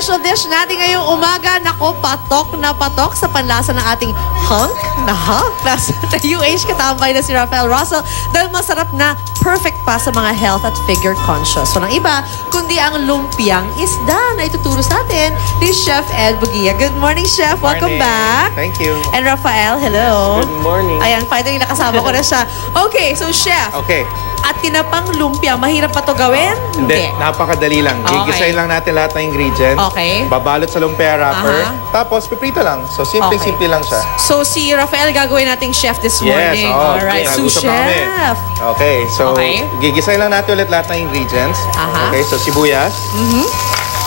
special dish natin ngayong umaga. Nako, patok na patok sa panlasa ng ating hunk na UH katambay na si Rafael Russell dahil masarap na perfect pa sa mga health at figure conscious. Walang iba, kundi ang lumpiang isda na ituturo sa atin ni Chef Ed Bugia. Good morning, Chef. Welcome back. Thank you. And Rafael, hello. Good morning. Ayan, finally nakasama ko na siya. Okay, so Chef. Okay. At tinapang lumpia, mahirap pa to gawin? Hindi, napakadali lang. Gigisahin lang natin lahat ng ingredients. Okay. Babalot sa lumpia wrapper. Tapos, piprito lang. So, simple lang siya. So, si Rafael gagawin nating chef this morning. Alright, so chef. Okay, so, gigisahin lang natin ulit lahat ng ingredients. Okay, so sibuyas.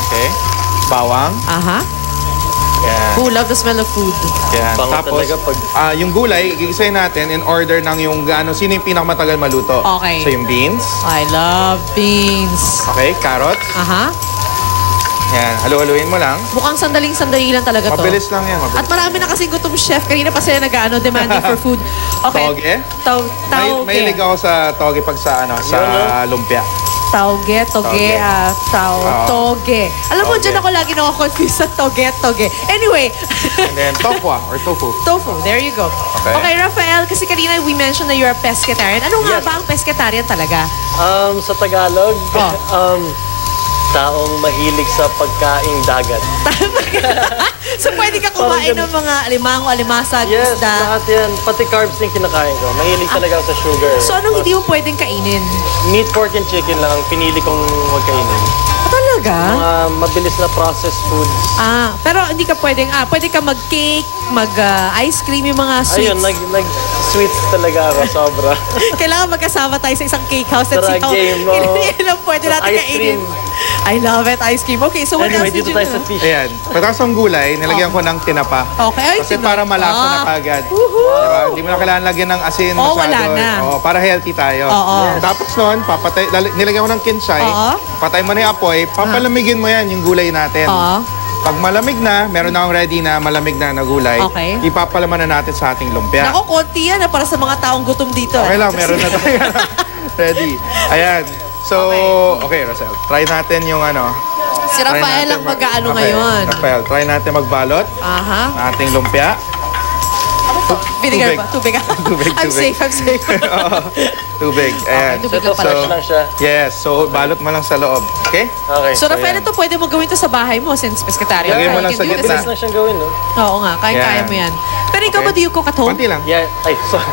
Okay. Bawang. Yeah. Who love the smell of food? Yeah. Tapos, yung gulay, gigisahin natin in order ng yung sino yung pinakamatagal maluto. Okay. So, yung beans. I love beans. Okay, carrots. Yan, halu-haluin mo lang. Mukhang sandaling-sandali lang talaga to. Mabilis lang yan, mabilis. At marami na kasing gutom chef. Kanina pa sila demanding for food. Okay. Toge? Mahilig ako sa toge pag sa lumpia. Toge. Alam mo, dyan ako lagi confused sa toge. Anyway. And then tofu or tofu. Tofu, there you go. Okay, Rafael, kasi kanina we mentioned na you're a pescatarian. Ano nga ba ang pescatarian talaga? Sa Tagalog, taong mahilig sa pagkaing dagat. So pwede ka kumain ng mga alimango, alimasag, yes, isda? Yes, lahat yan. Pati carbs din kinakain ko. Mahilig talaga ako sa sugar. So anong hindi mo pwedeng kainin? Meat, pork, and chicken lang ang pinili kong huwag kainin. Talaga? Mga mabilis na processed foods. Pero hindi ka pwedeng, pwede ka mag-cake, mag-ice cream, yung mga sweets. Ayun, nag-sweets talaga ako, sobra. Kailangan magkasama tayo sa isang cake house at see how ilan pwede natin kainin. I love it, ice cream. Okay, so what else did you do? Ayan, pagkatapos ng gulay, nilagyan ko ng tinapa. Okay. Kasi para malasa na kagad. Diba? Hindi mo na kailangan lagyan ng asin masyado. Wala na. Para healthy tayo. Tapos noon, nilagyan ko ng kinsay. Patay mo na yung apoy, papalamigin mo yan yung gulay natin. Pag malamig na, meron na akong ready na malamig na gulay. Ipapalaman na natin sa ating lumpia. Naku, konti yan para sa mga taong gutom dito. Okay lang, meron na tayo. Ready. Ayan. So, okay, Rosel. Try natin yung Si Rafael ang mag-aano ngayon. Rafael, try natin magbalot. Ating lumpia. Vinegar ba? Tubig. I'm safe. Tubig. Ayan. So, ito fresh lang siya. Yes. So, balot mo lang sa loob. Okay? Okay. So, Rafael, ito pwede mo gawin ito sa bahay mo since pescatarian. Lagay mo lang sa gitna. Mabilis lang siyang gawin, no? Oo nga. Kaya mo yan. Pero ikaw ba do you cook at home? Konti lang. Yeah. Ay, sorry.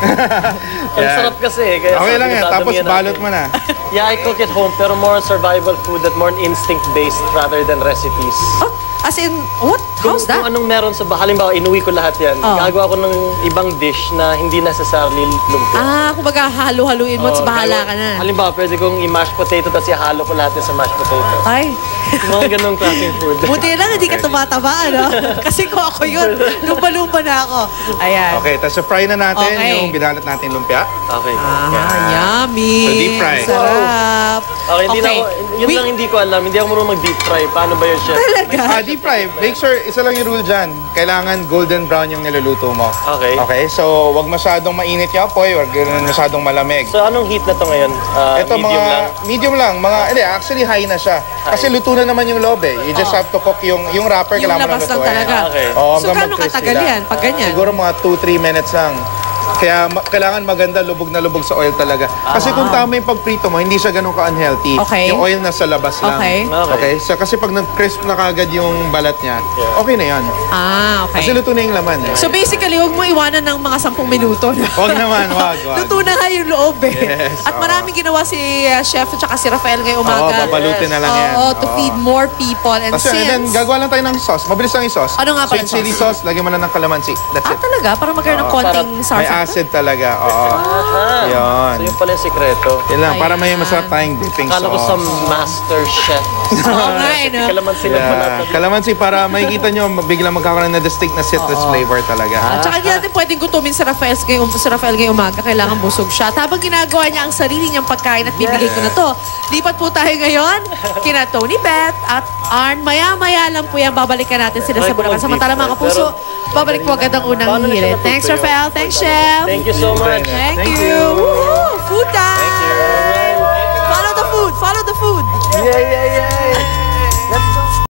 Ang sarap kasi. Kaya okay lang yan. Tapos balot mo na. Yeah, I cook at home pero more survival food at more instinct-based rather than recipes. As in, what? How's that? Kung anong meron sa bahay, halimbawa, inuwi ko lahat yan. Gagawa ko ng ibang dish na hindi necessarily lumpia. Kumbaga halo-haluin mo at bahala ka na. Halimbawa, pwede kong i-mash potato tapos ihalo ko lahat yan sa mashed potato. Ay. Mga ganong klaseng food. Buti lang, hindi ka tumataba, ano? Kasi kung ako yun, lumba-lumba na ako. Ayan. Okay, tapos fry na natin yung binalat natin lumpia. Okay. Yummy. So, deep fry. Sarap. Okay, yun lang hindi ko alam. Hindi ako marunong mag-deep fry. Paano ba yun, chef? Talaga? Deep fry. Make sure, isa lang yung rule dyan. Kailangan golden brown yung niluluto mo. Okay. Okay, so wag masyadong mainit yung apoy, wag masyadong malamig. So, anong heat na to ngayon? Ito medium lang? Medium lang. Actually high na siya. Kasi luto na naman yung loob eh. You just have to cook yung wrapper. Yung kailangan labas lang talaga. Okay. So, gaano katagal yan pag ganyan? Siguro mga 2-3 minutes lang. Kaya kailangan maganda, lubog na lubog sa oil talaga. Kasi kung tama yung pagprito mo, hindi siya ganun ka-unhealthy. Yung oil nasa labas lang. Okay. So, kasi pag nag-crisp na kagad yung balat niya, okay na yan. Okay. Kasi luto na yung laman. So basically, huwag mo iwanan ng mga 10 minuto. Huwag naman, wag. Luto na nga yung loob eh. Yes, at maraming ginawa si Chef at saka si Rafael ngayong umaga. Babalutin na lang yan. To feed more people. And then, gagawa lang tayo ng sauce. Mabilis lang yung sauce. Ano nga pala Sweet chili sauce, lagyan mo lang ng calamansi. That's it. Talaga? Para magkaroon ng konting sarsa? May acid talaga. Yun. So, yun pala yung sikreto. Yun lang, para may masarap tayong dipping sauce. Akala ko sa master chef. Oo nga no? Kalamansi lang pala. Kalamansi para makikita nyo, biglang magkakaroon na distinct na citrus flavor talaga. At saka hindi natin pwedeng gutumin si Rafael ngayong umaga. Kailangan busog siya. At habang ginagawa niya ang sarili niyang pagkain at bibigay ko na to, lipat po tayo ngayon kina Tony Beth at Arn. Maya-maya lang po yan. Babalikan natin sila sa Bulacan. Samantala mga kapuso, babalik po agad ang unang hirit. Thanks, Rafael. Thanks, Chef. Thank you so much. Thank you. Woohoo! Food time! Thank you. Follow the food. Follow the food. Yeah.